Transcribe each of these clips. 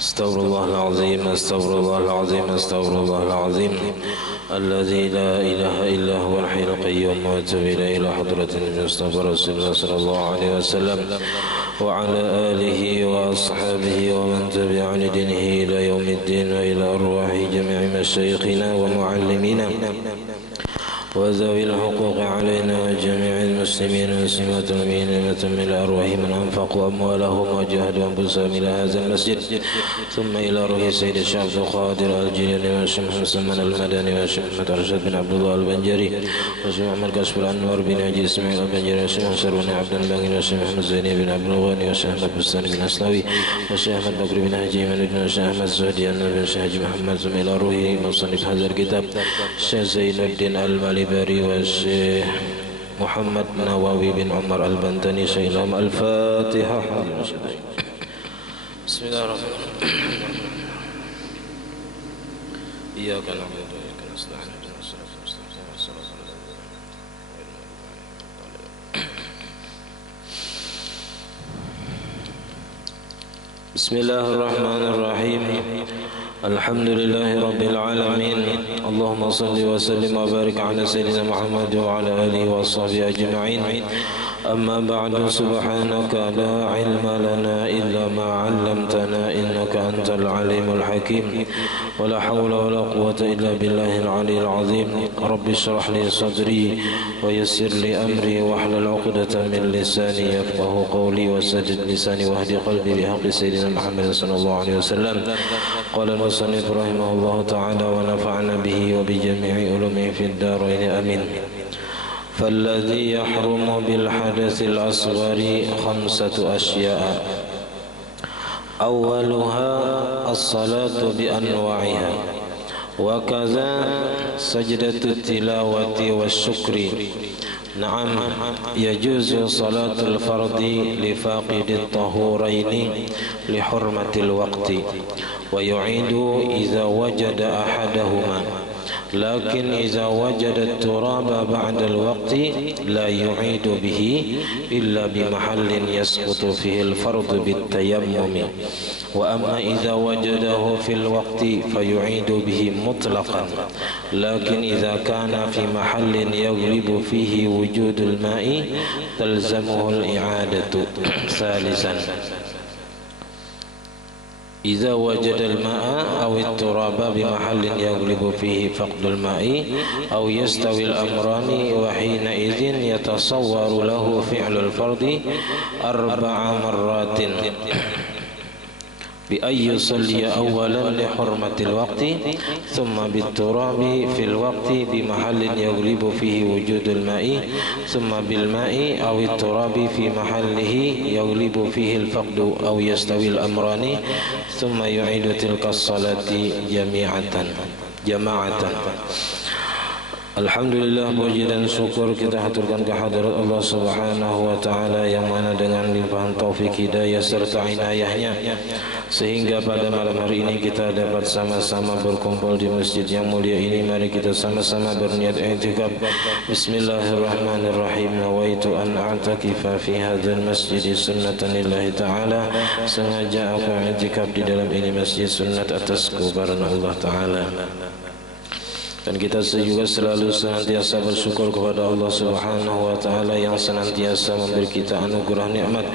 استغفر الله العظيم استغفر الله العظيم استغفر الله العظيم الذي لا إله إلا هو الحي القيوم وأتوب إلى حضرة المصطفى رسول الله صلى الله عليه وسلم وعلى آله وأصحابه ومن تبع لدينه إلى يوم الدين وإلى أرواح جميع مشايخنا ومعلمينا وذوي الحقوق علينا وجميع المسلمين والمسلمات والمؤمنين من الأرواح من أنفقوا أموالهم وجاهدوا أنفسهم إلى هذا المسجد ثم إلى روح سيد الشيخ عبد القادر الجيلاني والشيخ محمد سلمان المدني والشيخ محمد رشاد بن عبد الله البنجري والشيخ محمد كشف الأنوار بن عجي إسماعيل البنجري والشيخ محمد بن عبد الباقي والشيخ محمد زيني بن عبد الغني والشيخ محمد بستاني بن أسلوي والشيخ أحمد بكر بن حجي من ابن والشيخ أحمد زهدي بن شيخ محمد ثم إلى روح مصنف هذا الكتاب الشيخ زين الدين المالباري والشيخ محمد نواوي بن عمر البنتني شيخهم الفاتحة. بسم الله الرحمن الرحيم. إياك نعبد وإياك نستعين اهدنا الصراط المستقيم صراط الذين بسم الله الرحمن الرحيم. الحمد لله رب العالمين. اللهم صل وسلم وبارك على سيدنا محمد وعلى آله وصحبه أجمعين. أما بعد سبحانك لا علم لنا إلا ما علمتنا إنك أنت العليم الحكيم ولا حول ولا قوة إلا بالله العلي العظيم. رب اشرح لي صدري ويسر لي أمري واحلل عقدة من لساني يفقه قولي وسدد لساني واهدي قلبي بحق سيدنا محمد صلى الله عليه وسلم. قال المصنف رحمه الله تعالى ونفعنا به وبجميع علومه في الدارين آمين. فالذي يحرم بالحدث الأصغر 5 أشياء أولها الصلاة بأنواعها وكذا سجدة التلاوة والشكر. نعم يجوز صلاة الفرض لفاقد الطهورين لحرمة الوقت ويعيد إذا وجد أحدهما لكن إذا وجد التراب بعد الوقت لا يعيد به إلا بمحل يسقط فيه الفرض بالتيمم. وأما إذا وجده في الوقت فيعيد به مطلقا لكن إذا كان في محل يغلب فيه وجود الماء تلزمه الإعادة. ثالثا إذا وجد الماء أو التراب بمحل يغلب فيه فقد الماء أو يستوي الأمران وحينئذ يتصور له فعل الفرض 4 مرات بأن يصلي أولا لحرمة الوقت ثم بالتراب في الوقت بمحل يغلب فيه وجود الماء ثم بالماء أو التراب في محله يغلب فيه الفقد أو يستوي الأمران ثم يعيد تلك الصلاة جماعة. Alhamdulillah, puji dan syukur kita haturkan kehadirat Allah Subhanahu wa Ta'ala yang mana dengan limpahan taufik hidayah serta inayahnya sehingga pada malam hari ini kita dapat sama-sama berkumpul di masjid yang mulia ini. Mari kita sama-sama berniat i'tikaf. Bismillahirrahmanirrahim. Nawaitu an a'takifa fi hadzal masjid sunnatan lillahi ta'ala. Sengaja aku i'tikaf di dalam ini masjid sunnat atas kebenaran Allah Ta'ala. Dan kita juga selalu senantiasa bersyukur kepada Allah Subhanahu wa Ta'ala yang senantiasa memberi kita anugerah nikmat.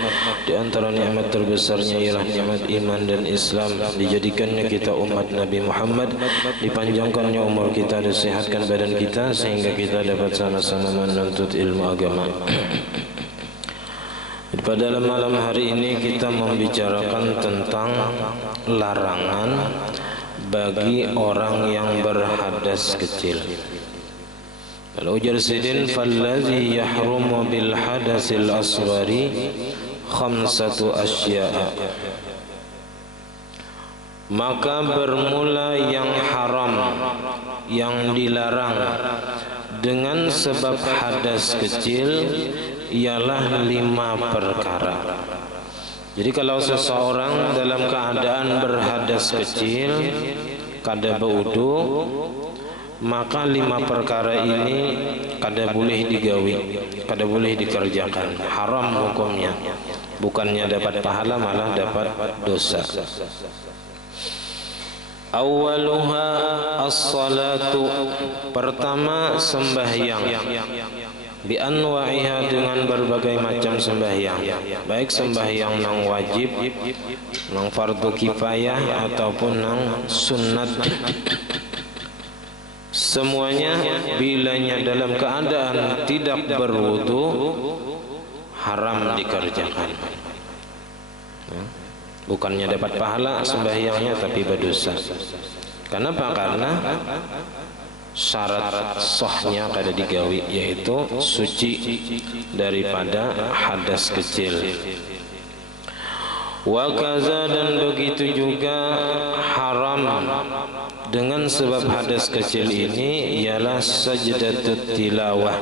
Di antara nikmat terbesarnya ialah nikmat iman dan Islam. Dijadikannya kita umat Nabi Muhammad, dipanjangkannya umur kita, disehatkan badan kita sehingga kita dapat sama-sama menuntut ilmu agama. Pada malam hari ini kita membicarakan tentang larangan bagi orang yang berhadas kecil. Kalau ujar sidin falladhi yahrumu bil hadasil asghari 5 asya'a. Maka bermula yang haram, yang dilarang dengan sebab hadas kecil ialah 5 perkara. Jadi kalau seseorang dalam keadaan berhadas kecil, kada berwudu, maka 5 perkara ini kada boleh digawi, kada boleh dikerjakan, haram hukumnya. Bukannya dapat pahala, malah dapat dosa. Awaluha as-salatu, pertama sembahyang, bi anwa'iha, dengan berbagai macam sembahyang, baik sembahyang nang wajib, nang fardu kifayah ataupun nang sunnat. Semuanya bilanya dalam keadaan tidak berwudu haram dikerjakan. Bukannya dapat pahala sembahyangnya tapi berdosa. Kenapa? Karena syarat sahnya kada digawi, yaitu suci daripada hadas kecil. Wa kaza, dan begitu juga haram dengan sebab hadas kecil ini ialah sajdatut tilawah,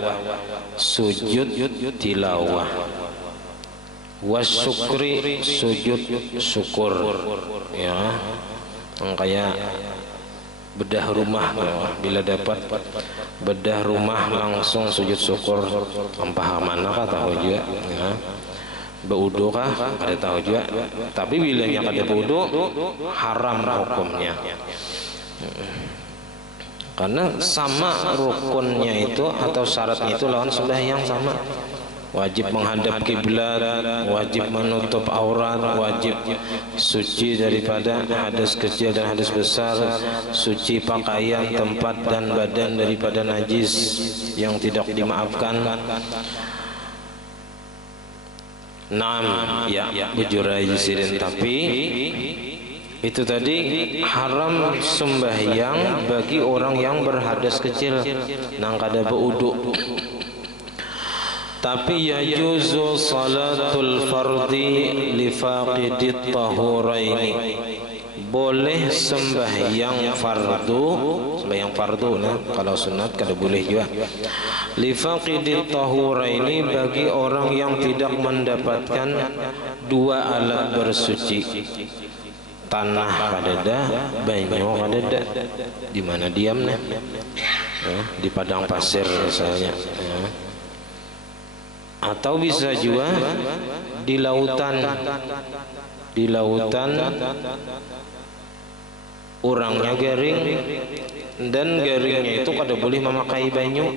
sujud tilawah, wasyukri, sujud syukur, ya, kayak bedah rumah, bila dapat bedah rumah langsung sujud syukur, pahaman kah tahu juga, ya. Beudu kah ada tahu juga, tapi bilanya kada beudu haram hukumnya, karena sama rukunnya itu atau syaratnya itu lawan sembahyang sama. Wajib menghadap kiblat, wajib menutup aurat, wajib suci daripada hadas kecil dan hadas besar, suci pakaian, tempat dan badan daripada najis yang tidak dimaafkan. Naam, ya, bujurai jisirin, tapi itu tadi haram sembahyang bagi orang yang berhadas kecil nang kada beudu. Tapi yajuzu salatul fardi li faqidit tahuraini, boleh sembahyang fardu, sembahyang fardu, nah kalau sunat kada boleh juga. Li faqidit tahuraini, bagi orang yang tidak mendapatkan dua alat bersuci, tanah kadada, banyu kadada, di mana diamnya, ya, di padang pasir misalnya, ya. Atau bisa juga di lautan, orangnya garing dan garingnya itu kada boleh memakai banyu.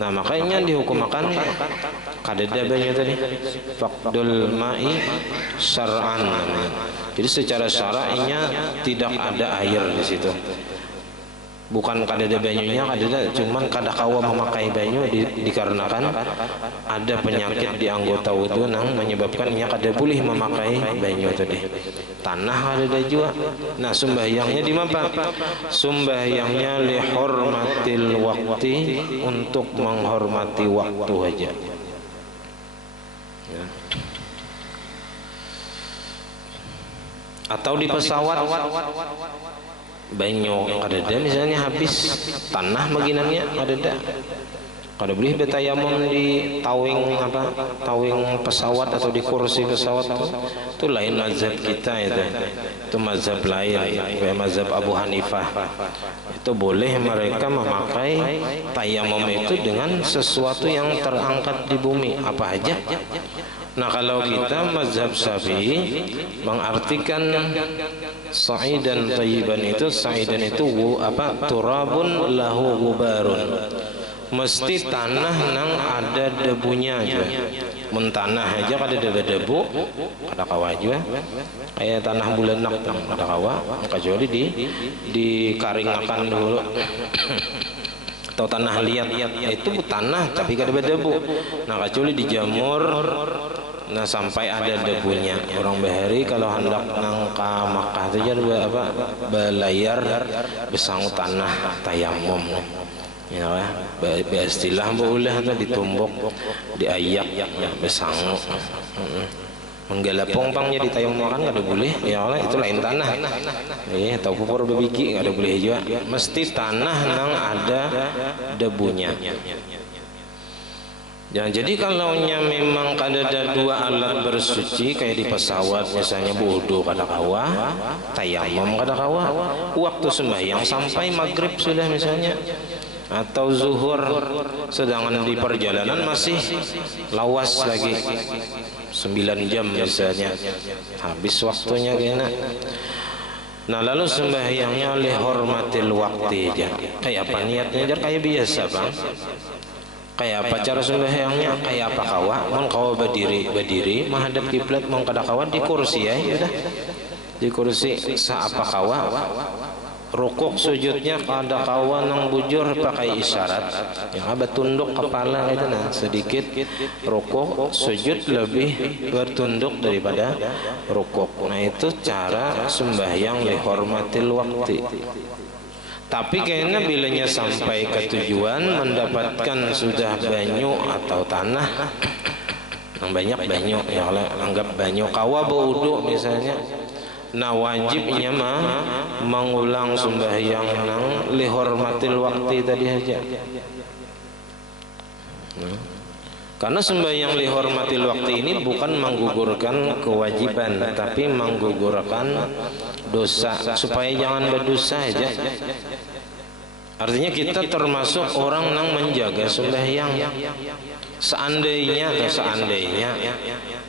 Nah makanya dihukum makan kadada banyu tadi, faqdul ma'i syar'an namanya. Jadi secara syar'inya tidak ada air di situ. Bukan kadada banyunya, kadada cuman kada kawa memakai banyu dikarenakan ada penyakit di anggota wudu nang menyebabkan ia kada boleh memakai banyu tadi. Tanah kadada juga. Nah sembahyangnya di mana? Sembahyangnya li hormatil waqti, untuk menghormati waktu aja. Ya. Atau di pesawat banyu kadada, misalnya habis tanah maginannya kadada, kada boleh betayamum di tawing tawing pesawat atau di kursi pesawat itu lain mazhab kita, itu mazhab lain, kayak mazhab Abu Hanifah. Itu boleh mereka memakai tayamum itu dengan sesuatu yang terangkat di bumi, apa aja. Nah kalau kita mazhab Syafi'i mengartikan sa'idan thayyiban, itu sa'idan itu turabun lahu gubarun, mesti tanah nang ada debunya aja. Mentanah aja kada ada debu, kada kawa juga. Kayak tanah bulanak kada kawa, kecuali dikaringakan dulu. Atau tanah liat, itu tanah tapi kada ada debu. Nah kecuali dijamur, nah sampai ada debunya. Orang bahari kalau hendak nangka Makkah saja belayar besangu tanah tayamum, ya istilah boleh atau ditumbuk diayak ya besangu. Menggalapong pang jadi tayang makan kada boleh, ya Allah itu lain tanah. Atau pupur bebiki kada boleh juga. Mesti tanah nang ada debunya. Ya, jadi kalau memang kada ada dua alat bersuci kayak di pesawat misalnya, wudu kada kawa, tayamum kada kawa, waktu sembahyang sampai maghrib sudah misalnya, atau zuhur, sedangkan di perjalanan masih lawas lagi 9 jam misalnya, habis waktunya kena. Nah lalu sembahyangnya lihormatil wakti aja. Kayak apa niatnya aja? Kayak biasa bang. Kayak apa cara sembahyangnya? Kayak apa kawa? Mun kawa berdiri menghadap kiblat, mun kada kawa di kursi ya, udah di kursi. Saapa kawa? Rukuk sujudnya kada kawa nang bujur pakai isyarat. Yang abad tunduk kepala itu nah sedikit rukuk, sujud lebih bertunduk daripada rukuk. Nah itu cara sembahyang lihormatil waktu. Tapi kayaknya bilanya sampai ke tujuan mendapatkan sudah banyu atau tanah yang banyak banyu, ya anggap banyu kawa berwudu misalnya. Nah wajibnya mah mengulang sembahyang nang lihormatil waktu tadi aja. Karena sembahyang lihormatil waktu ini bukan menggugurkan kewajiban, tapi menggugurkan dosa, supaya jangan berdosa aja. Artinya kita termasuk orang yang menjaga sembahyang. Seandainya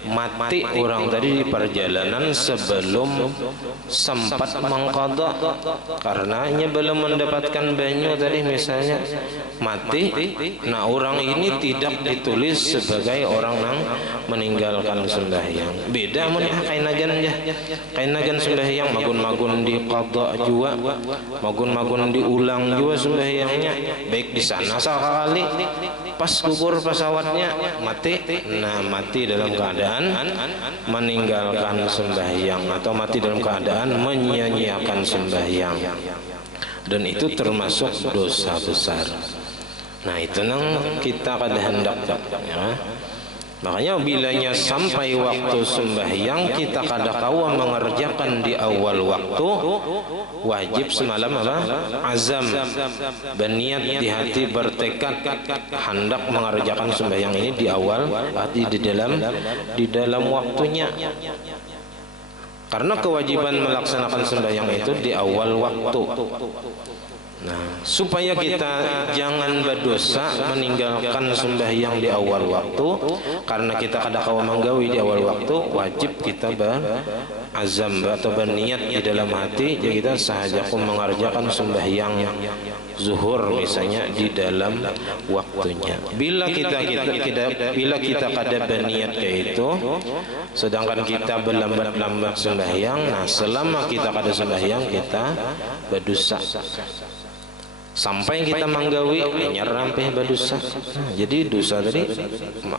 mati orang tadi di perjalanan sebelum sempat mengqadha karenanya belum mendapatkan banyu tadi misalnya mati, nah orang ini tidak ditulis sebagai orang yang meninggalkan sembahyang. Beda mun kainagan sembahyang magun-magun di qadha jua, magun-magun diulang jua sembahyangnya, baik di sana sekali pas gugur pesawatnya mati, nah mati dalam keadaan meninggalkan sembahyang atau mati dalam keadaan menyia-nyiakan sembahyang, dan itu termasuk dosa besar. Nah itu nang kita kada hendak ya. Makanya bilanya sampai waktu sembahyang kita kada kawa mengerjakan di awal waktu, wajib semalam apa? Azam, berniat di hati, bertekad hendak mengerjakan sembahyang ini di awal hati, di dalam waktunya. Karena kewajiban melaksanakan sembahyang itu di awal waktu. Nah, supaya kita jangan berdosa meninggalkan sembahyang di awal waktu, karena kita kada kawa menggawi di awal waktu, wajib kita berazam atau berniat di dalam hati, jadi kita sahajaku mengerjakan sembahyang zuhur misalnya di dalam waktunya. Bila kita kada berniat kayak itu, sedangkan kita berlambat-lambat sembahyang, nah selama kita kada sembahyang kita berdosa. Sampai kita menggawi nyerampeh berdosa. Nah, jadi dosa tadi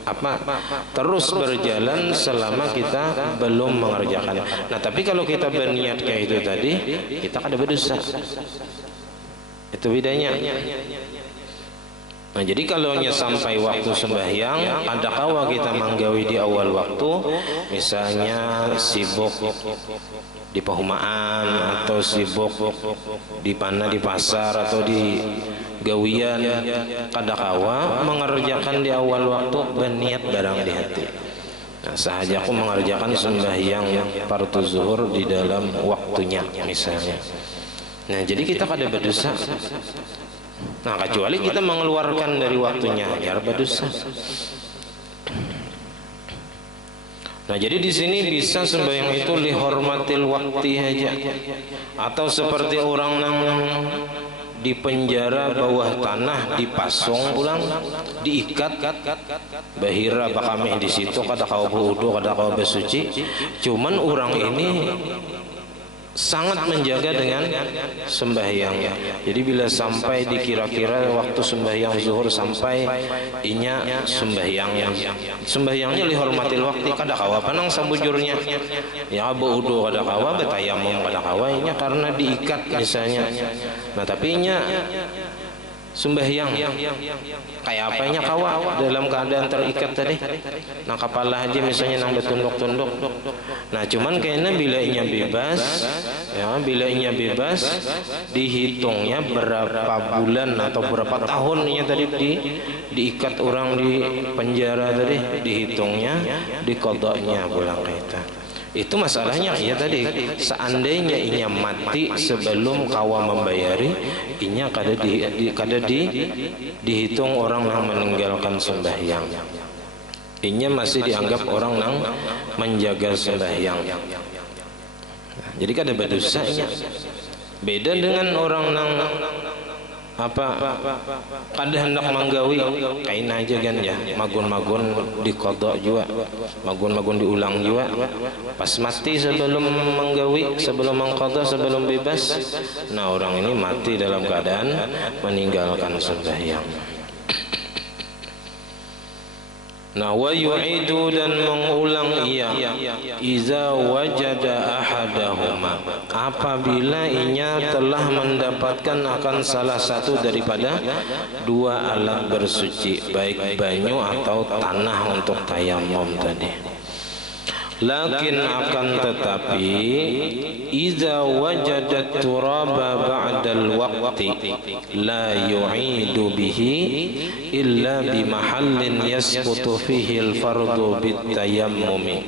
apa? Terus berjalan selama kita belum mengerjakan. Nah, tapi kalau kita berniat kayak itu tadi, kita kada berdosa. Itu bedanya. Nah, jadi kalau sampai waktu sembahyang, ada kawa kita menggawi di awal waktu, misalnya sibuk di perumahan atau sibuk di mana di pasar atau di gawian, kada kawa mengerjakan di awal waktu berniat barang di hati. Nah, sahajaku mengerjakan sembahyang fardu zuhur di dalam waktunya misalnya. Nah, jadi kita kada berdosa. Nah, kecuali kita mengeluarkan dari waktunya, ya berdosa. Nah, jadi di sini bisa sembahyang itu lihormatil waktu aja, atau seperti orang yang di penjara bawah tanah dipasung ulang, diikat, bahira bakameh di situ kada kau berwudu, kada kau bersuci. Cuman orang ini sangat menjaga dengan sembahyangnya. Jadi bila sampai dikira-kira waktu sembahyang zuhur sampai inya sembahyangnya lihormatil waktu, kada kawa panang sabujurnya ya berwudu kada kawa, betayamum kada kawa inya karena diikat misalnya. Nah tapi inya sembahyang kayak apanya kawa dalam keadaan terikat tadi, nah kepala aja misalnya nang bertunduk-tunduk. Nah cuman kayaknya bila inya bebas ya, bila inya bebas dihitungnya berapa bulan atau berapa tahun inya tadi diikat orang di penjara tadi, dihitungnya diqadanya pulang kita. Itu masalahnya ya tadi, seandainya inya mati sebelum kawa membayari, inya kada dihitung orang yang meninggalkan sembahyang. Inya masih dianggap orang yang menjaga sembahyang. Jadi kada berdosanya. Beda dengan orang nang kada hendak manggawi kain aja kan ya, magun-magun dikodok juga, magun-magun diulang juga, pas mati sebelum manggawi, sebelum mengkodok, sebelum bebas. Nah orang ini mati dalam keadaan meninggalkan sembahyang. Nah, wa yu'idu dan mengulang ia iza wajada ahadahuma, apabila inya telah mendapatkan akan salah satu daripada dua alat bersuci, baik banyu atau tanah untuk tayamum tadi. Lakin akan tetapi iza wajadat turaba ba'dal waqti la yu'idu bihi illa bi mahallin yasqutu fihi al-fardu bitayammumi.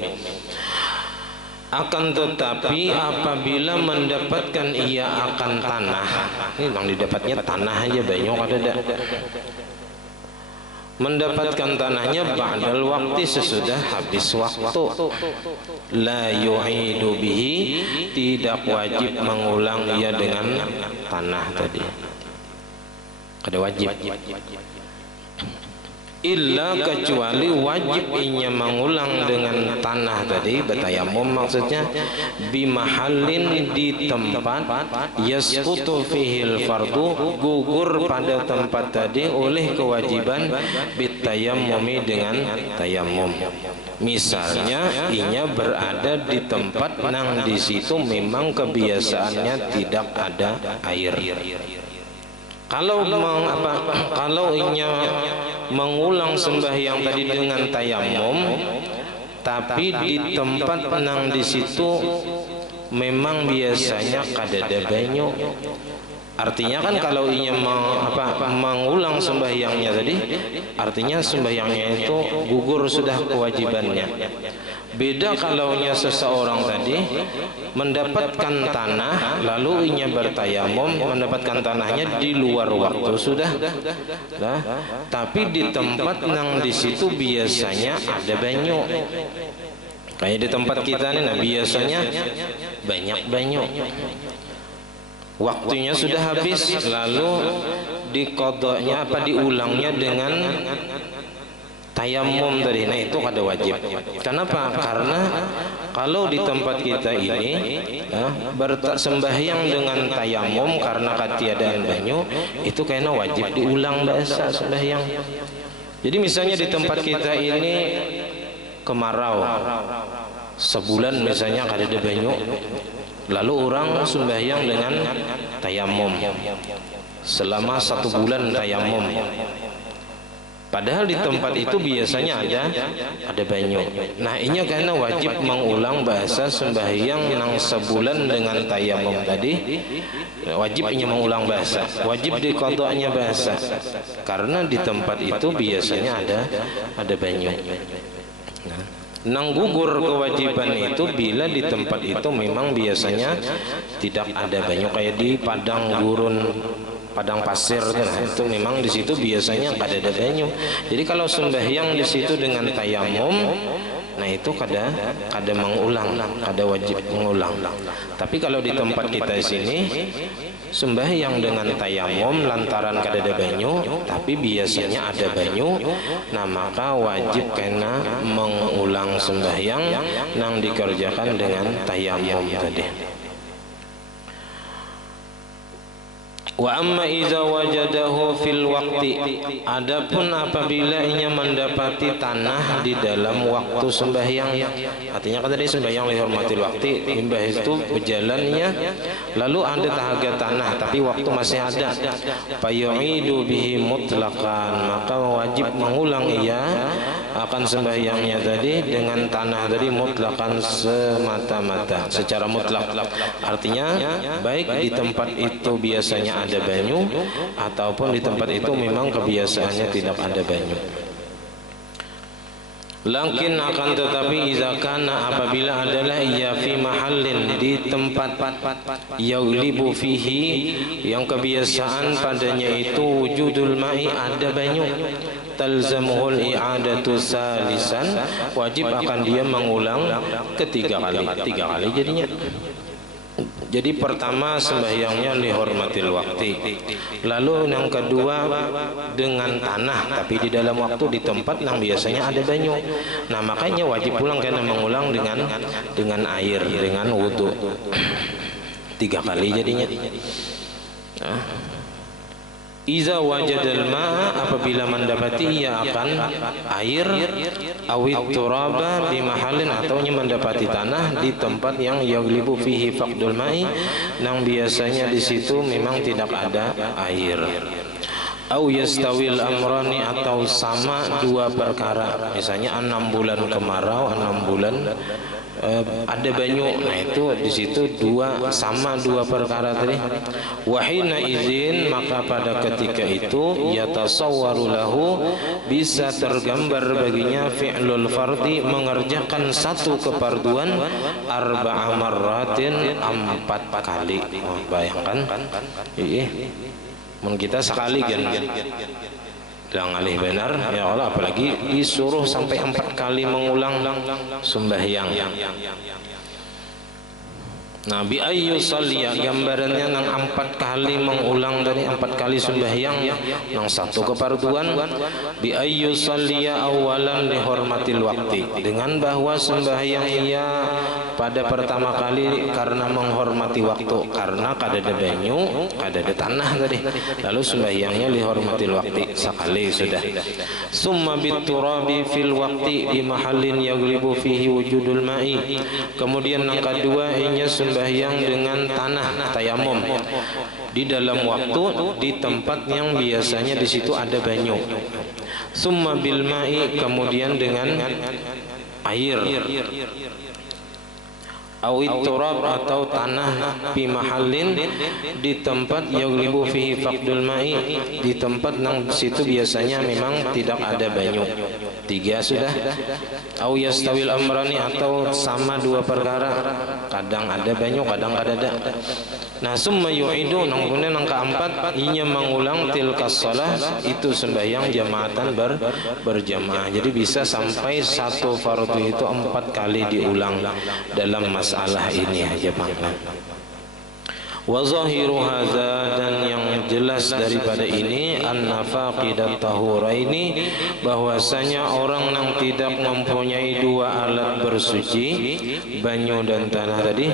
Akan tetapi apabila mendapatkan ia akan tanah, ini bang didapatnya tanah aja banyak ada. Mendapatkan tanahnya ba'dal waktu, sesudah habis waktu, la yu'idu bihi, tidak wajib mengulang ia dengan tanah tadi, kada wajib. Illa kecuali wajib inya mengulang dengan tanah tadi, bertayamum maksudnya, bimahallin di tempat yasqutu fihil fardu, gugur pada tempat tadi oleh kewajiban bitayammumi dengan tayamum. Misalnya inya berada di tempat nang di situ memang kebiasaannya tidak ada air. Kalau inya mengulang sembahyang tadi dengan tayamum, tapi di tempat nang di situ memang biasanya kadada banyu. Artinya kan kalau inya mengulang sembahyangnya tadi, artinya sembahyangnya itu gugur sudah kewajibannya. Beda kalaunya seseorang tadi mendapatkan tanah lalu inya bertayamum, mendapatkan tanahnya di luar waktu sudah, tapi di tempat nang di situ biasanya ada banyu. Kayak di tempat kita nih, nah biasanya banyak banyu. Waktunya sudah habis, lalu dikodoknya diulangnya dengan tayamum tadi. Nah itu kada wajib. Kenapa? Karena kalau di tempat kita ini bersembahyang dengan tayamum karena ketiadaan banyu, itu kayaknya wajib diulang bahasa sembahyang. Jadi misalnya di tempat kita ini kemarau, sebulan misalnya kada ada banyu, lalu orang sembahyang dengan tayamum selama 1 bulan tayamum. Padahal di tempat itu biasanya ada banyu. Nah ini karena wajib mengulang bahasa sembahyang yang sebulan dengan tayamum tadi, wajib ini mengulang bahasa, wajib diqadanya bahasa, karena di tempat itu biasanya ada banyu. Nang gugur kewajiban itu bila di tempat itu memang biasanya tidak ada banyu, kayak di padang gurun, padang pasir, itu memang di situ biasanya kada ada banyu. Jadi kalau sembahyang di situ dengan tayamum, nah itu kada mengulang, kada wajib mengulang. Tapi kalau di tempat kita di sini sembahyang dengan tayamum lantaran kada ada banyu, tapi biasanya ada banyu, nah maka wajib kena mengulang sembahyang nang dikerjakan dengan tayamum tadi. Wa amma iza wajadahu fil waqti, adapun apabila ia mendapati tanah di dalam waktu sembahyang, artinya kan tadi sembahyang lihormatil waktu, imbah itu berjalannya lalu ada tahaga tanah tapi waktu masih ada, fayu'idu bihi mutlaqan, maka wajib mengulang ia akan sembahyangnya tadi dengan tanah tadi mutlaqan, semata-mata, secara mutlak. Artinya baik di tempat itu biasanya ada banyu ataupun di tempat itu memang kebiasaannya tidak ada banyu. Lakin akan tetapi iza kana, apabila adalah ia fi mahallin, di tempat yaglibu fihi, yang kebiasaan padanya itu wujudul ma'i, ada banyu, talzamuhul i'adatu salisan, wajib akan dia mengulang 3 kali. 3 kali jadinya. Jadi pertama sembahyangnya lihormatil waktu, lalu yang kedua dengan tanah tapi di dalam waktu di tempat yang biasanya ada banyu. Nah makanya wajib pulang karena mengulang dengan air, dengan wudhu 3 kali jadinya. Iza wajadal ma'a, apabila mendapati ia akan air, awit turaba di mahallin, atau mendapati tanah di tempat yang yaglibu fihi faqdul ma'i, yang biasanya di situ memang tidak ada air. Au yastawil amrani, atau sama 2 perkara, misalnya 6 bulan kemarau, 6 bulan ada banyu. Nah itu di situ sama dua perkara tadi. Wahina izin, maka pada ketika itu yatasawwaru lahu, bisa tergambar baginya fi'lul fardi, mengerjakan satu kefarduan 4 marratin 4 kali. Bayangkan mun kita sekali kan yang alih benar ya Allah, apalagi disuruh sampai 4 kali mengulang sembahyang. Nah bi ayyu salliya, gambarannya nang 4 kali mengulang dari 4 kali sembahyang nang satu kefarduan. Bi ayyu salliya awalan dihormatil waktu, dengan bahwa sembahyang ia pada pertama kali karena menghormati waktu, karena kadada banyu, kadada tanah tadi, lalu sembahyangnya dihormatil waktu sekali sudah. Summa biturabi fil waktu di mahallin yaglibu fihi wujudul ma'i, kemudian yang kedua ianya sembahyang dengan tanah tayamum di dalam waktu di tempat yang biasanya di situ ada banyu. Summa bil ma'i, kemudian dengan air. Awit turab, atau tanah fi mahallin di tempat yaglibu fihi faqdul ma'i, di tempat yang situ biasanya memang tidak ada banyu. 3 sudah. Au yastawil amrani, atau sama 2 perkara, kadang ada banyu kadang ada ada. Nah summa yu'idu, kemudian yang keempat inya mengulang tilkas shalah, itu sembahyang jamaatan berjamaah. Jadi bisa sampai satu fardu itu 4 kali diulang dalam masalah ini aja Pak. Wa zahiru hadza, dan yang jelas daripada ini, anna faqidat tahuraini, bahwasanya orang yang tidak mempunyai 2 alat bersuci, banyu dan tanah tadi,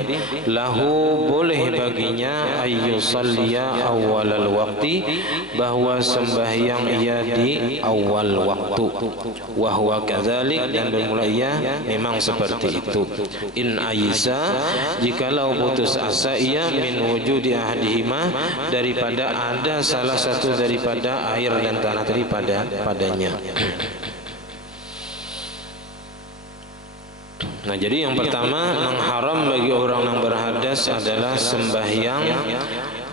lahu boleh baginya ayyusalliya awalal waqti, bahwa sembahyang ia di awal waktu. Wa huwa kadzalik, dan bermula ia memang seperti itu. In aisa, jikalau putus asa ia min wujudi ahadihima, daripada ada salah satu daripada air dan tanah tadi padanya. Nah jadi yang pertama, yang haram bagi orang yang berhadas adalah sembahyang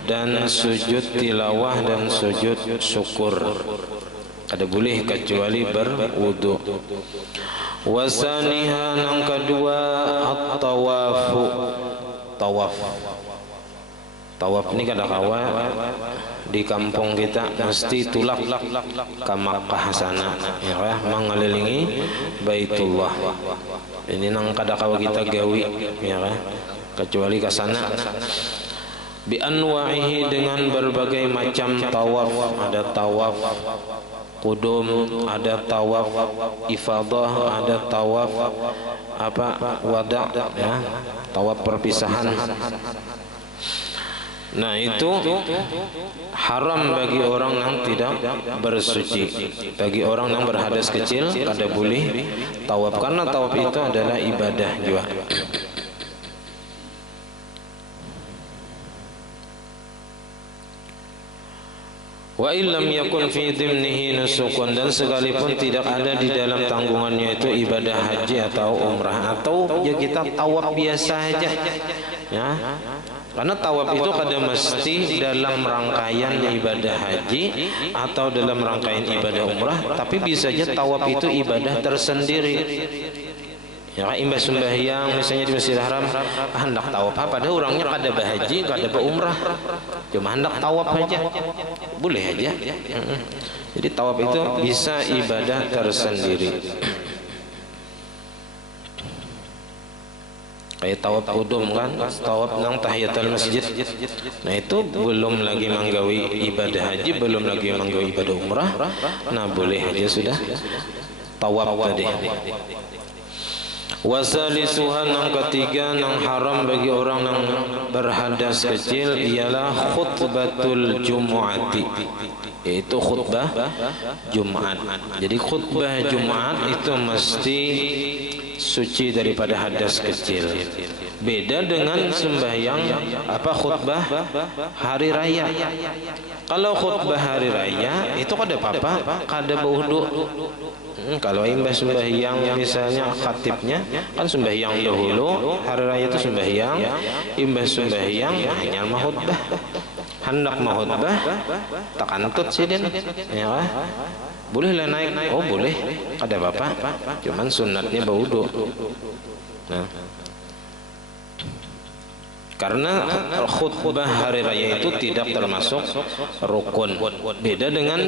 dan sujud tilawah dan sujud syukur, ada boleh kecuali berwudu. Wasaniha, yang kedua at-tawafu, tawaf ini kadang-kala di kampung kita mesti tulak ke Makkah sana, ya mengelilingi Baitullah. Ini nang kadang-kala kita gawi, ya kecuali ke sana. Bi anwa'ihi, dengan berbagai macam tawaf, ada tawaf qudum, ada tawaf ifadah, ada tawaf wada, ya, tawaf perpisahan. Nah itu haram bagi orang yang tidak bersuci. Bagi orang yang berhadas kecil kada boleh tawaf, karena tawaf itu adalah ibadah juga. Wa illam yakun fi dhimnihi nusukun, dan sekalipun tidak ada di dalam tanggungannya itu ibadah haji atau umrah, atau ya kita tawaf biasa aja, ya. Karena tawaf itu kadang mesti dalam rangkaian ibadah haji atau dalam rangkaian ibadah umrah, tapi bisa saja tawaf itu ibadah tersendiri. Ya imbas sembahyang misalnya di Masjidil Haram, hendak tawaf, padahal orangnya kada berhaji, kada berumrah, cuma hendak tawaf aja, boleh aja. Jadi tawaf itu bisa ibadah tersendiri. kayak tawaf kudum kan, tawaf nang tahiyatul masjid. Nah itu belum lagi manggawi ibadah haji, belum lagi manggawi ibadah umrah. Nah boleh aja sudah tawaf tadi. Wasalisuhan yang ketiga nang haram bagi orang yang berhadas kecil ialah khutbatul jumu'ati, yaitu khutbah Jumat. Jadi khutbah Jumat itu mesti suci daripada hadas kecil. Beda dengan sembahyang khutbah hari raya. Kalau khutbah hari raya itu kada apa-apa, kada berwudu. Kalau imbah sembahyang misalnya khatibnya kan sembahyang dahulu, hari raya itu sembahyang, imbah sembahyang hanya khutbah. Hendak khutbah tak antut sih din, ya kan? Boleh lah naik, oh boleh, kada apa-apa. Cuman sunatnya berwudu. Nah, karena khutbah hari raya itu tidak termasuk rukun. Beda dengan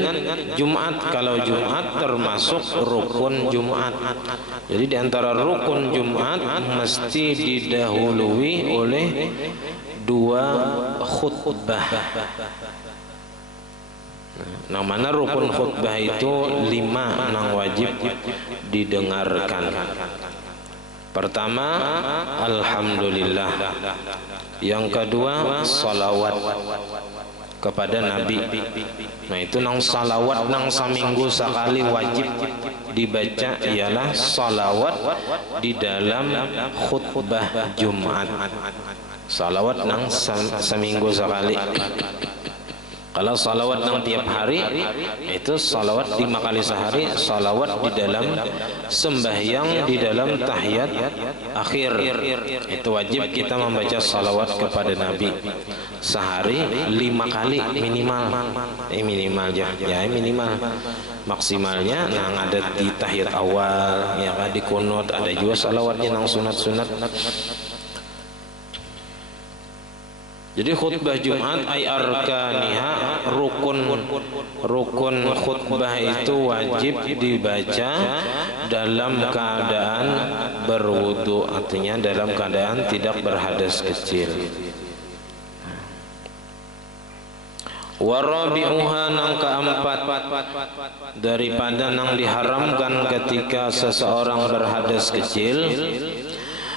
Jumat. Kalau Jumat termasuk rukun Jumat. Jadi di antara rukun Jumat mesti didahului oleh 2 khutbah. Nah, mana rukun khutbah itu 5 nang wajib didengarkan. Pertama, alhamdulillah. Yang kedua, salawat kepada Nabi. Nah itu nang salawat nang seminggu sekali wajib dibaca ialah salawat di dalam khutbah Jumat. Salawat nang seminggu sekali. Kalau salawat nang tiap hari itu salawat 5 kali sehari, salawat di dalam sembahyang, di dalam tahiyat akhir. Itu wajib kita membaca salawat kepada Nabi sehari 5 kali minimal. Minimal ya minimal. Maksimalnya nang ada di tahiyat awal, ya kan, di kunut, ada juga salawatnya nang sunat-sunat. Jadi khutbah Jumat ay arkaniha, rukun khutbah itu wajib dibaca dalam keadaan berwudu, artinya dalam keadaan tidak berhadas kecil. Warabi'uha nang keempat daripada nang diharamkan ketika seseorang berhadas kecil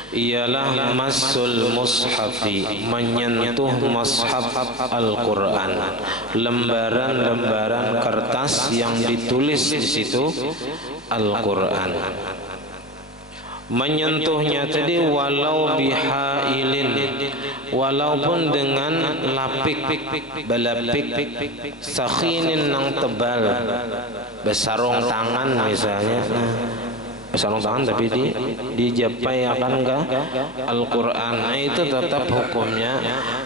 ialah masul mushafi, menyentuh mushaf Al-Quran, lembaran-lembaran kertas yang ditulis di situ Al-Quran. Menyentuhnya tadi walau bihailin, walaupun dengan lapik, balapik, sakhinin nang tebal, besarong tangan misalnya. Sarung tangan tapi dijapai akan ke Al-Quran, itu tetap hukumnya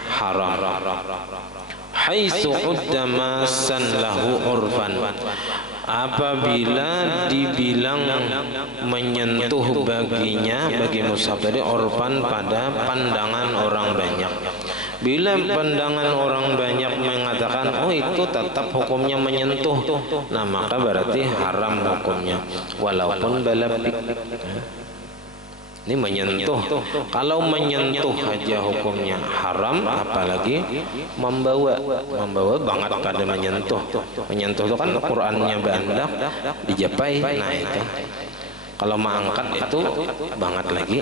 haram. Haitsu udda masan lahu urfan, apabila dibilang menyentuh baginya, bagi mushaf tadi urfan pada pandangan orang banyak. Bila pandangan orang banyak mengatakan oh itu tetap hukumnya menyentuh, nah maka berarti haram hukumnya walaupun balapik. Ini menyentuh. Kalau menyentuh aja hukumnya haram, apalagi membawa banget kada menyentuh. Menyentuh itu kan Qur'annya bandak dijapai, nah itu. Kalau mengangkat itu banget lagi.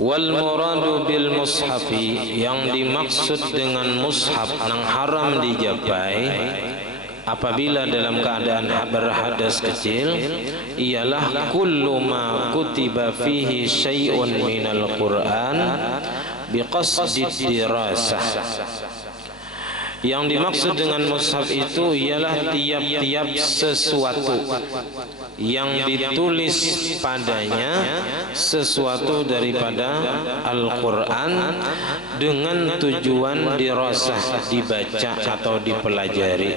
Wal muradu bil mushafi, yang dimaksud dengan mushaf yang haram dijapai apabila dalam keadaan berhadas kecil ialah kullu ma kutiba fihi syai'un minal Qur'an biqasdi dirasah. Yang dimaksud dengan mushaf itu ialah tiap-tiap sesuatu yang ditulis padanya sesuatu daripada Al-Quran dengan tujuan dirasah, dibaca atau dipelajari.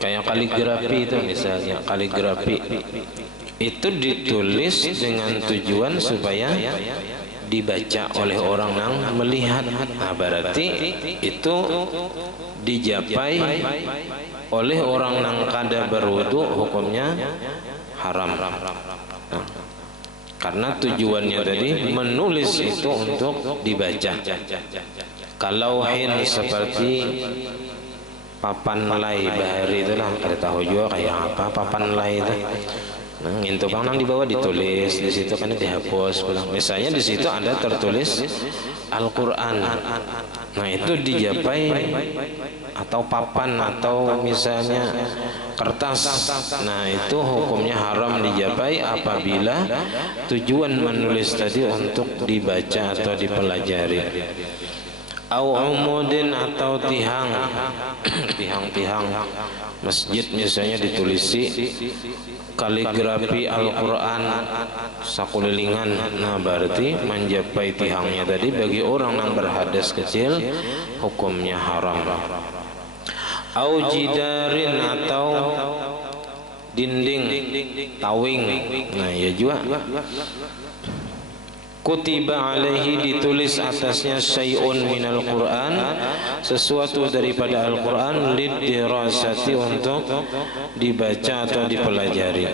Kayak kaligrafi itu misalnya, kaligrafi itu ditulis dengan tujuan supaya dibaca oleh orang yang melihat. Nah, berarti itu dijapai oleh orang nang kada berwudu hukumnya haram. Karena tujuannya tadi menulis itu untuk dibaca. Kalau hin seperti papan lay bahari itulah, kada tahu juga kayak apa papan lay itu. Nah, itu kan nang dibawa ditulis di situ kan dihapus. Misalnya di situ ada tertulis Al-Qur'an. Nah, itu dijapai atau papan atau misalnya kertas. Nah, itu hukumnya haram dijapai apabila tujuan menulis tadi untuk dibaca atau dipelajari. Au umudin atau tihang tihang masjid misalnya ditulisi kaligrafi Al-Quran sakulilingan. Nah, berarti menjapai tihangnya tadi bagi orang yang berhadas kecil hukumnya haram. Au jidarin atau dinding tawing. Nah, ya juga kutiba alaihi ditulis atasnya syai'un minal Qur'an, sesuatu daripada Al-Quran, lidirasati untuk dibaca atau dipelajari.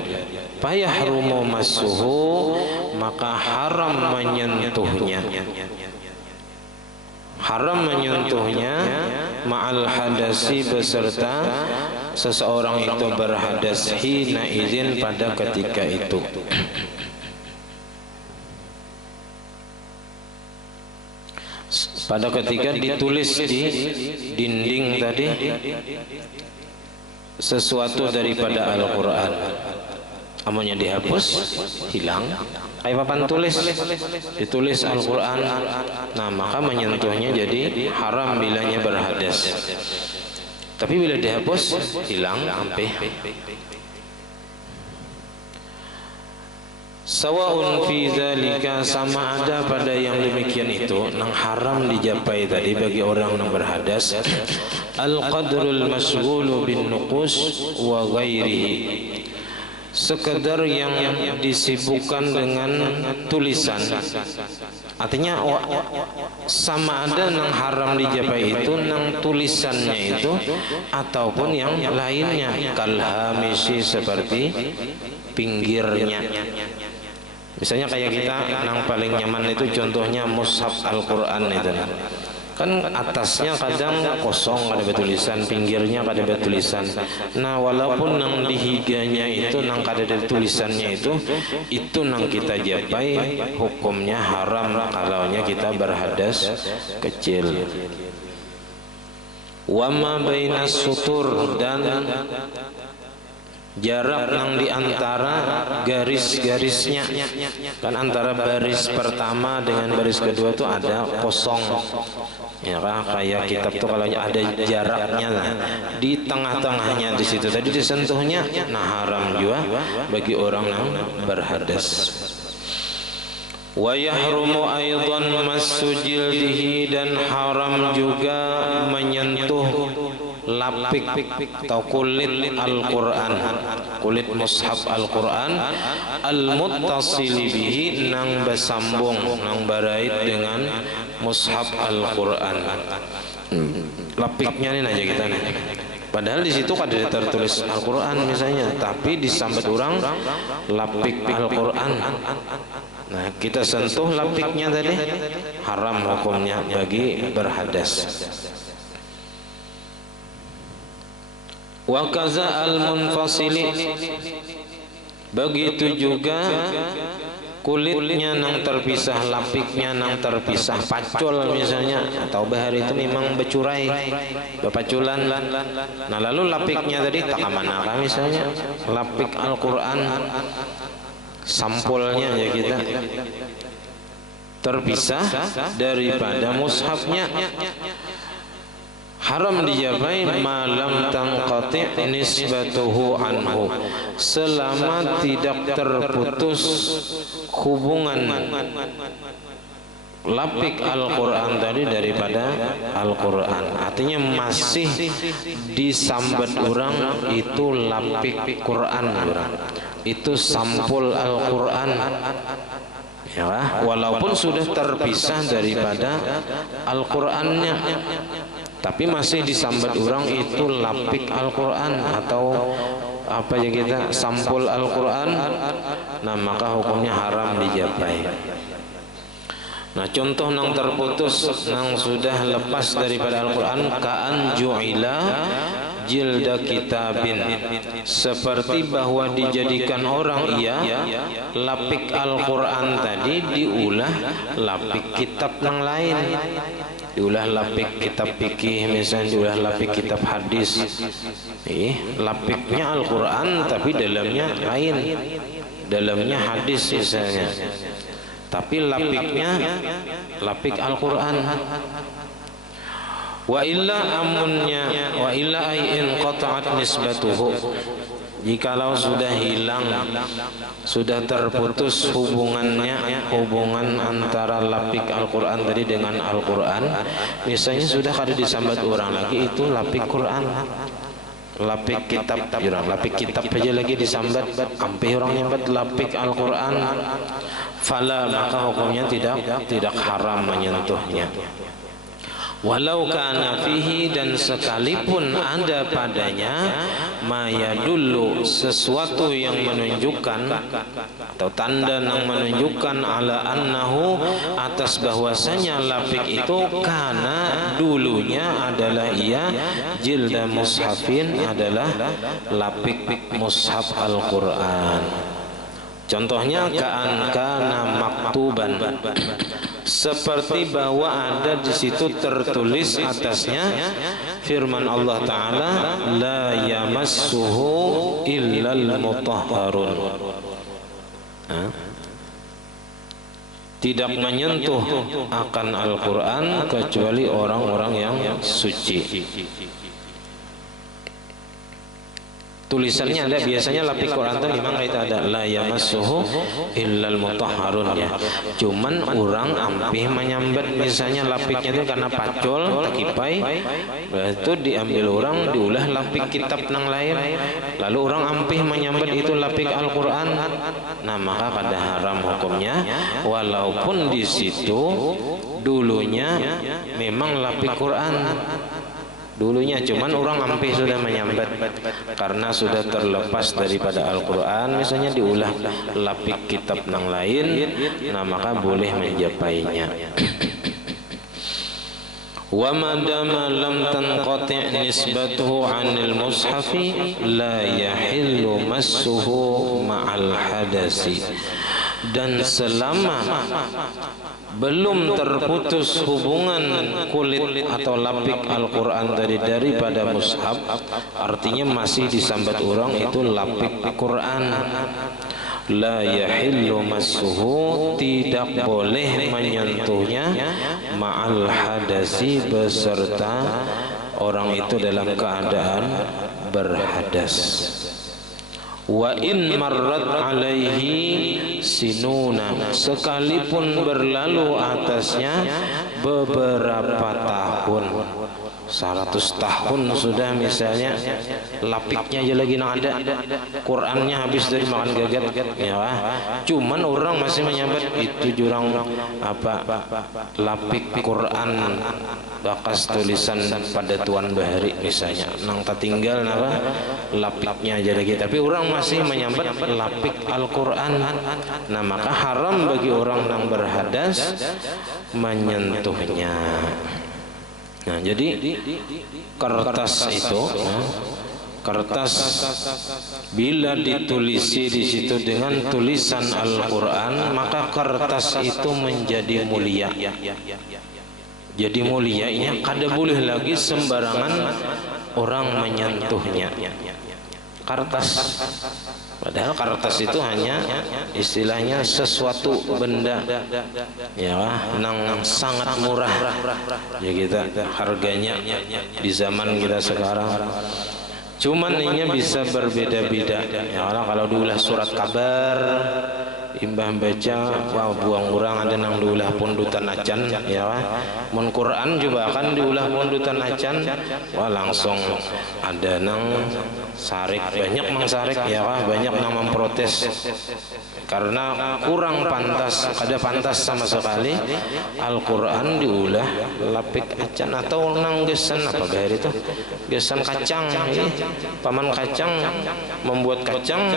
Fayahrumu massuhu, maka haram menyentuhnya. Haram menyentuhnya ma'al hadasi beserta seseorang itu berhadas hina izin pada ketika itu. Pada ketika ditulis di dinding tadi sesuatu daripada Al-Quran, amunnya dihapus hilang. Kayak papan tulis ditulis Al-Quran, nah maka menyentuhnya jadi haram bilanya berhadas. Tapi bila dihapus hilang sampai. Sawaun fi dzalika, sama ada pada yang demikian itu nang haram dijapai tadi bagi orang yang berhadas, al-qadrul masghulu bin nuqus wa ghairihi, sekedar yang disibukkan dengan tulisan. Artinya sama ada nang haram dijapai itu nang tulisannya itu ataupun yang lainnya, kalhamisi seperti pinggirnya. Misalnya kayak kita nang paling nyaman itu contohnya mushaf Al-Quran itu kan atasnya kadang kosong ada tulisan, pinggirnya ada tulisan. Nah, walaupun nang dihiganya itu nang ada tulisannya itu nang kita japai hukumnya haram kalaunya kita berhadas kecil. Wama bainas sutur, dan jarak yang diantara garis-garisnya, kan antara baris pertama dengan baris kedua itu ada kosong, ya kan? Kayak kitab tuh kalau ada jaraknya lah, di tengah-tengahnya di situ tadi disentuhnya, nah haram juga bagi orang yang berhadas. Wa yahrumu aidan massu jildihi, dan haram juga menyentuh lapik atau kulit Al-Quran, kulit mushaf Al-Quran, al-muttasili bihi, nang bersambung nang barait dengan mushaf Al-Quran. Lapiknya ini aja kita nih. Padahal di situ ada tertulis Al-Quran misalnya, tapi disambat orang lapik Al-Quran. Nah, kita sentuh lapiknya tadi haram hukumnya bagi berhadas. Wa kaza al-munfasili, begitu juga kulitnya nang terpisah, lapiknya nang terpisah, pacul misalnya atau bahar itu memang becurai, bepaculan. Nah, lalu lapiknya tadi tak manakah misalnya lapik Al-Quran, sampulnya ya kita terpisah daripada mushafnya, haram dijabai malam tangqati' nisbatuhu anhu, selama tidak terputus hubungan lapik Al-Quran tadi daripada Al-Quran. Artinya masih disambat orang itu lapik Quran orang, itu sampul Al-Quran, ya, walaupun sudah terpisah daripada Al-Qurannya. tapi masih disambat orang itu lapik Al-Quran atau apa ya kita sampul Al-Quran, nah maka hukumnya haram dijapai. Nah contoh nang terputus nang sudah lepas daripada Al-Quran, ka'an ju'ila jilda kitabin, seperti bahwa dijadikan orang lapik Al-Quran tadi diulah lapik kitab yang lain, diulah lapik kitab fikih misalnya, diulah lapik kitab hadis. Lapiknya Al-Quran tapi dalamnya lain, dalamnya hadis misalnya, tapi lapiknya lapik Al-Quran. Wa illa amunnya wa illa ayin qata'at nisbatuhu, jikalau sudah hilang, sudah terputus hubungannya, hubungan antara lapik Al-Quran tadi dengan Al-Quran, misalnya sudah kada disambat orang lagi itu lapik Quran, lapik kitab, lapik kitab aja lagi disambat, sampai orang nyambat lapik Al-Quran, fala maka hukumnya tidak haram menyentuhnya. Walau kana fihi, dan sekalipun ada padanya maya dulu sesuatu yang menunjukkan atau tanda yang menunjukkan ala annahu atas bahwasanya lapik itu karena dulunya adalah ia jilda mushafin, adalah lapik mushaf Al-Quran. Contohnya ka'an kana maktuban, seperti bahwa ada di situ tertulis atasnya firman Allah Ta'ala, la yamassuhu illal mutahharun, tidak menyentuh akan Al-Quran kecuali orang-orang yang suci. Tulisannya ada, biasanya lapik Quran itu memang itu ada la yamassuhu illal mutahharun ya. Cuman orang ampih menyambat misalnya lapiknya itu karena pacul takipai, itu diambil orang diulah lapik kitab nang lain, lalu orang ampih menyambat itu lapik Al-Quran, nah maka kada haram hukumnya, walaupun di situ dulunya memang lapik Quran dulunya, cuman orang hampir sudah menyambat karena sudah terlepas daripada Al-Quran misalnya diulah lapik kitab yang lain, nah maka boleh menjapainya. Wa madama lam tanqati' nisbatuhu 'anil mushafi la yahillu massuhu ma'al hadasi, dan selama belum terputus hubungan kulit atau lapik Al-Quran daripada mushaf, artinya masih disambat orang itu lapik Quran, la yahillu massuhu, tidak boleh menyentuhnya ma'al hadasi, beserta orang itu dalam keadaan berhadas. Wa in marrat alaihi sinuna, sekalipun berlalu atasnya beberapa tahun, 100 tahun sudah misalnya, lapiknya aja lagi nang ada, Qurannya habis dari makan gagat ya, cuman orang masih menyambat itu jurang apa lapik Quran bakas tulisan pada Tuan Bahari misalnya, nang tertinggal apa lapiknya aja lagi, tapi orang masih menyambat lapik Al-Quran, nah maka haram bagi orang yang berhadas menyentuhnya. Nah, jadi kertas itu, kertas bila ditulisi di situ dengan tulisan Al-Quran, maka kertas itu menjadi mulia. Jadi mulia ini kada boleh lagi sembarangan orang menyentuhnya. Kertas, padahal kertas itu hanya istilahnya sesuatu benda ya nang sangat murah ya kita harganya di zaman kita sekarang, cuman ini bisa berbeda-beda ya. Kalau diulah surat kabar imbah baca, wah buang orang ada nang diulah pundutan acan ya, mun Quran juga akan diulah pundutan acan, wah langsung ada nang sarik, banyak mengsarik ya kah, banyak yang memprotes karena kurang pantas, kada pantas sama sekali Al-Quran diulah lapik acan atau nang gesan apa bahari itu, gesan kacang ini, paman kacang membuat kacang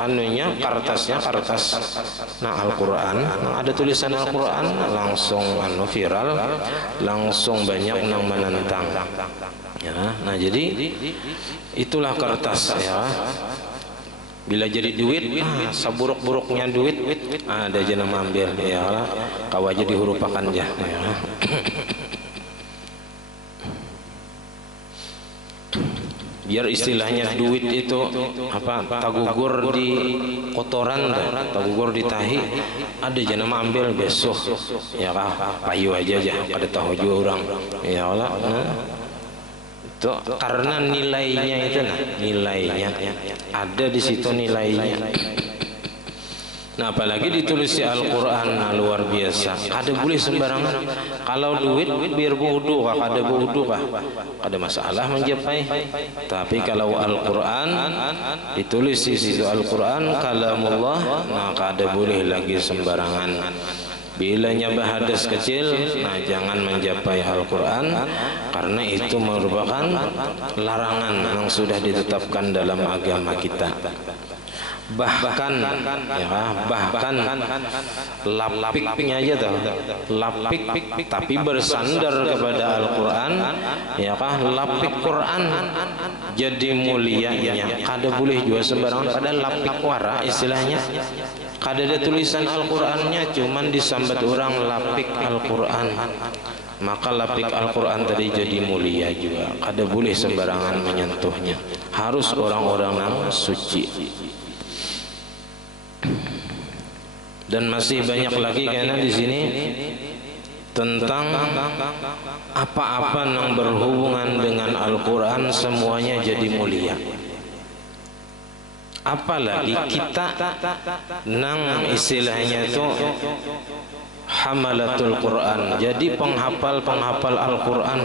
anunya kertasnya kertas nah Al-Quran, nah, ada tulisan Al-Quran langsung anu viral, langsung banyak yang menentang ya. Nah jadi itulah kertas ya, bila jadi duit seburuk-buruknya duit ada aja nama ambil ya, kau aja dihurupakan ya. Biar istilahnya duit itu apa, tagugur di kotoran, tagugur di tahi, ada aja nama ambil besok ya kah, payu aja kada tahu juga orang ya Allah. Itu karena nilainya itu, nah nilainya ada di situ nilainya. Nah apalagi ditulis di Al-Quran, nah, luar biasa. Kada boleh sembarangan. Kalau duit biar bodoh kah, kada bodoh kah, kada masalah menjapai. Tapi kalau Al-Quran ditulis di situ Al-Quran kalamullah, nah kada boleh lagi sembarangan. Bila nyabah hadas kecil, nah jangan menjapai Al-Quran, karena itu merupakan larangan yang sudah ditetapkan dalam agama kita. Bahkan ya, bahkan lapiknya aja tuh, lapik tapi bersandar kepada Al-Quran ya kah, lapik Quran jadi mulianya. Kada boleh juga sembarangan, kada lapik wara istilahnya, kada ada tulisan Al-Qurannya, cuman disambat orang lapik Al-Quran, maka lapik Al-Quran tadi jadi mulia juga. Kada boleh sembarangan menyentuhnya, harus orang-orang yang suci. Dan masih banyak lagi karena di sini tentang apa-apa yang berhubungan dengan Al-Quran semuanya jadi mulia. Apalagi kita nang istilahnya itu hamalatul Quran, jadi penghafal Al-Quran,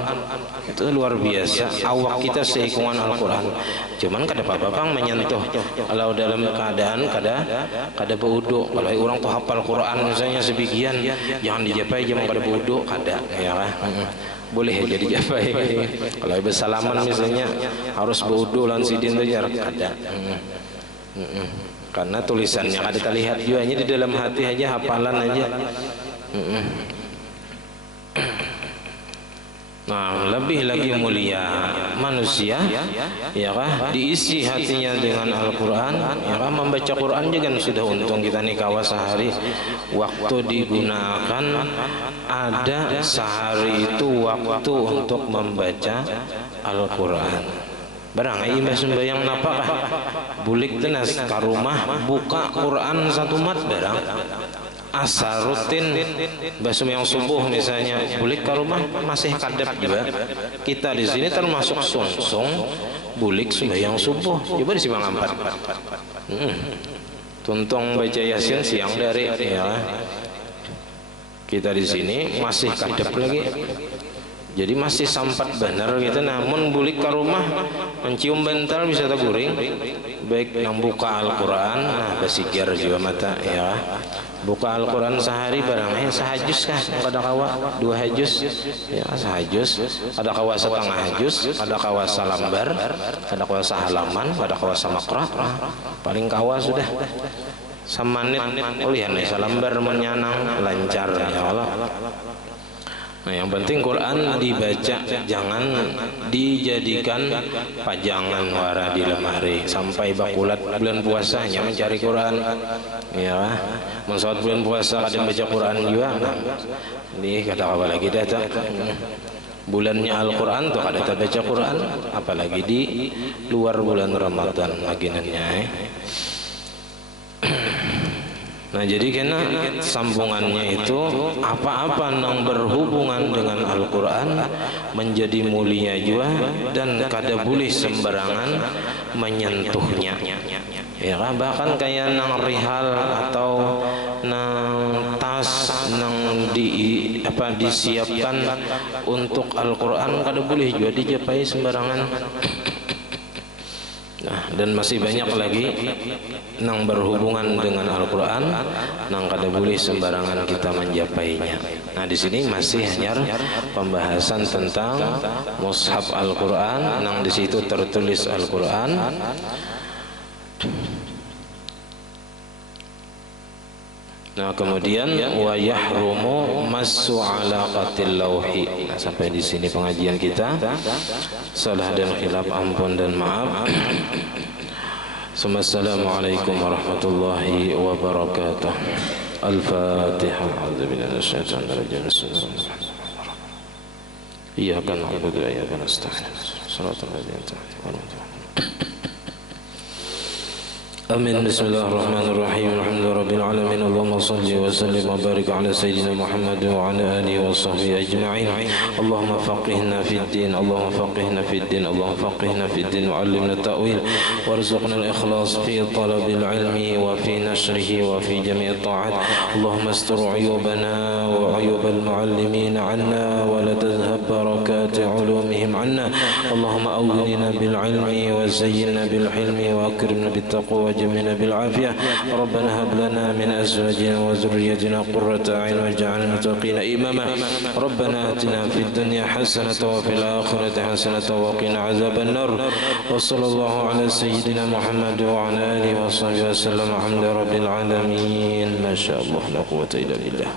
itu luar biasa. Awak kita seikungan Al-Quran, cuman kada apa-apa menyentuh kalau dalam keadaan kada berwudu. Kalau orang tuh hafal Quran misalnya sebagian, jangan dijapai jangan kada berwudu, kada ya kan, boleh jadi japai. Kalau bersalaman misalnya harus berwudu lan sidin tu jar kada. Karena tulisannya kada terlihat juga, hanya di dalam hati aja, hafalan aja. Nah lebih lagi mulia manusia ya kah, diisi hatinya dengan Al-Quran ya kah, membaca Quran juga sudah untung kita nih kawas sehari waktu digunakan, ada sehari itu waktu untuk membaca Al-Quran. Barang imbas sembayang napakah bulik tenas ke rumah buka Quran satu mat barang asal rutin basum yang subuh misalnya bulik ke rumah masih kadap juga. Kita di sini termasuk sungsung bulik sembayang subuh, coba di Simpang 4 tuntong baca Yasin siang dari ya. Kita di sini masih kadap lagi, jadi masih sampat benar gitu. Namun bulik ke rumah mencium bentar bisa terguring, baik yang buka Al-Quran, nah basigir juga mata ya. Buka Al-Quran sehari barangnya sahajus kah, ada kawa 2 hajus ya, sahajus, ada kawa setengah hajus, ada kawa salambar, ada kawa sahalaman, ada kawa samakra, paling kawa sudah samanit ulihan salambar menyanang lancar ya Allah. Nah yang penting Quran dibaca, jangan dijadikan pajangan wara di lemari sampai bakulat bulan puasanya mencari Quran ya. Maksud bulan puasa ada baca Quran juga, ini kata apa lagi data bulannya Al-Quran tuh kada baca Quran, apalagi di luar bulan Ramadan maginannya Nah jadi kena sambungannya itu apa-apa yang berhubungan dengan Al-Quran menjadi mulia juga, dan kada boleh sembarangan menyentuhnya ya kan. Bahkan kayak nang rihal atau nang tas nang disiapkan untuk Al-Quran kada boleh juga dijapai sembarangan Nah, dan masih banyak lagi yang berhubungan dengan Al-Quran, nang kada boleh sembarangan kita menjapainya. Nah, di sini masih hanya pembahasan tentang mushaf Al-Quran, nang di situ tertulis Al-Quran. Nah, kemudian wa yahrumu massu alaqatil lauhi. Nah, sampai di sini pengajian kita. Salah dan khilaf ampun dan maaf. Assalamualaikum warahmatullahi wabarakatuh. Al-Fatihah. A'udzubillahi minasyaitonir rajim. Bismillahirrahmanirrahim. Iyyaka na'budu wa iyyaka nasta'in. Shiratal ladzina an'amta 'alaihim. Amin. Bismillahirrahmanirrahim. Alhamdulillahirabbil alamin. Allahumma shalli wa sallim wa barik ala sayyidina Muhammad wa ala alihi wa sahbihi ajma'in. Allahumma faqihna fid din. Allahumma faqihna fid din. Allahumma faqihna fid din wa 'allimna ta'wil warzuqna al-ikhlas fi talabil ilmi wa fi nashrihi wa fi jami' at-ta'at. Allahumma astur 'uyubana wa 'uyubal mu'allimin 'anna wa la tadhhab barakat 'ulumihim 'anna. Allahumma awwilna bil 'ilmi wa zayyinna bil hilmi wa akrimna bit taqwa وجمعنا بالعافية. ربنا هب لنا من أزواجنا وذريتنا قرة أعين واجعلنا للمتقين إماما. ربنا آتنا في الدنيا حسنة وفي الآخرة حسنة وقنا عذاب النار. وصلى الله على سيدنا محمد وعلى آله وصحبه وسلم. الحمد لله رب العالمين. ما شاء الله لا قوة إلا بالله.